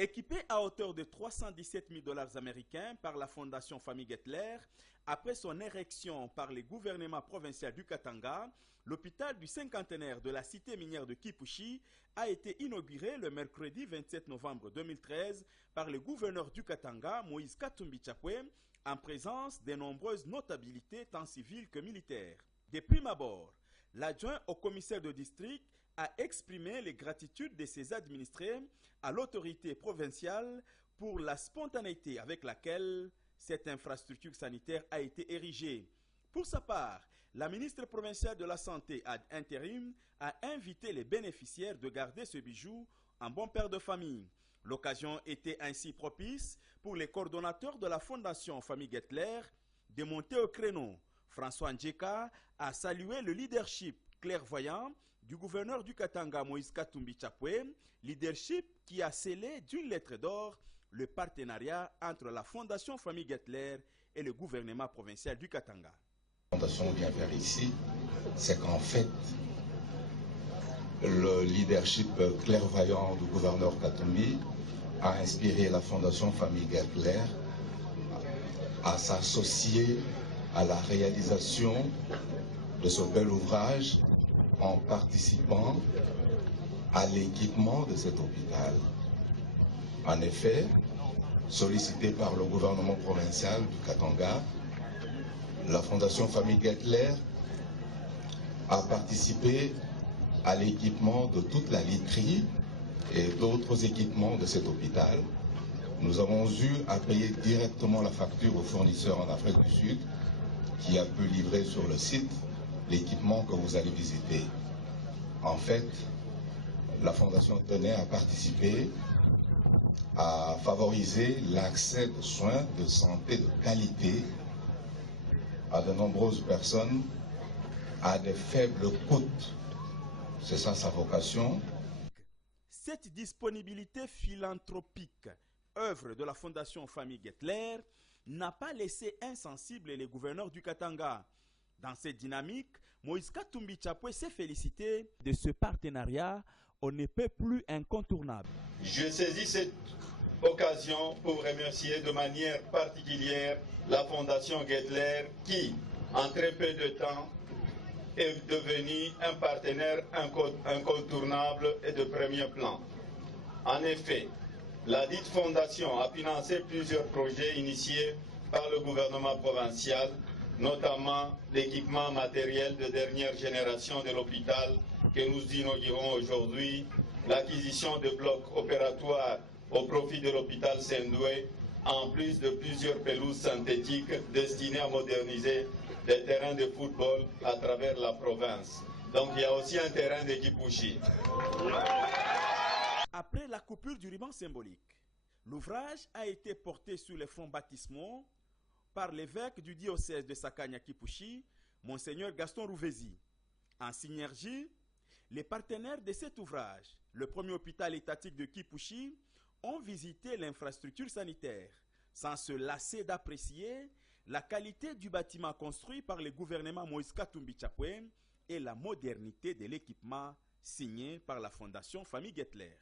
Équipé à hauteur de 317 000 $ américains par la Fondation Famille Gettler, après son érection par le gouvernement provincial du Katanga, l'hôpital du cinquantenaire de la cité minière de Kipushi a été inauguré le mercredi 27 novembre 2013 par le gouverneur du Katanga, Moïse Katumbi Chapwe, en présence de nombreuses notabilités tant civiles que militaires. De prime abord, l'adjoint au commissaire de district a exprimé les gratitudes de ses administrés à l'autorité provinciale pour la spontanéité avec laquelle cette infrastructure sanitaire a été érigée. Pour sa part, la ministre provinciale de la Santé ad intérim a invité les bénéficiaires de garder ce bijou en bon père de famille. L'occasion était ainsi propice pour les coordonnateurs de la Fondation Famille Gettler de monter au créneau. François Ndjeka a salué le leadership clairvoyant du gouverneur du Katanga, Moïse Katumbi Chapwe, leadership qui a scellé d'une lettre d'or le partenariat entre la Fondation Famille Gettler et le gouvernement provincial du Katanga. La Fondation vient vers ici, c'est qu'en fait, le leadership clairvoyant du gouverneur Katumbi a inspiré la Fondation Famille Gettler à s'associer à la réalisation de ce bel ouvrage en participant à l'équipement de cet hôpital. En effet, sollicité par le gouvernement provincial du Katanga, la Fondation Famille Gettler a participé à l'équipement de toute la literie et d'autres équipements de cet hôpital. Nous avons eu à payer directement la facture au fournisseur en Afrique du Sud qui a pu livrer sur le site l'équipement que vous allez visiter. En fait, la Fondation tenait à participer à favoriser l'accès de soins de santé de qualité à de nombreuses personnes à des faibles coûts. C'est ça sa vocation. Cette disponibilité philanthropique, œuvre de la Fondation Famille Gettler, n'a pas laissé insensible les gouverneurs du Katanga. Dans cette dynamique, Moïse Katumbi Chapwe s'est félicité de ce partenariat on ne peut plus incontournable. Je saisis cette occasion pour remercier de manière particulière la Fondation Gettler qui, en très peu de temps, est devenue un partenaire incontournable et de premier plan. En effet, la dite fondation a financé plusieurs projets initiés par le gouvernement provincial, notamment l'équipement matériel de dernière génération de l'hôpital que nous inaugurons aujourd'hui, l'acquisition de blocs opératoires au profit de l'hôpital Sendoué, en plus de plusieurs pelouses synthétiques destinées à moderniser les terrains de football à travers la province. Donc il y a aussi un terrain de Kipushi. Après la coupure du ruban symbolique, l'ouvrage a été porté sur les fonds baptismaux par l'évêque du diocèse de Sakanya-Kipushi, Monseigneur Gaston Rouvesi. En synergie, les partenaires de cet ouvrage, le premier hôpital étatique de Kipushi, ont visité l'infrastructure sanitaire, sans se lasser d'apprécier la qualité du bâtiment construit par le gouvernement Moïse Katumbi Chapwe et la modernité de l'équipement signé par la Fondation Famille Gettler.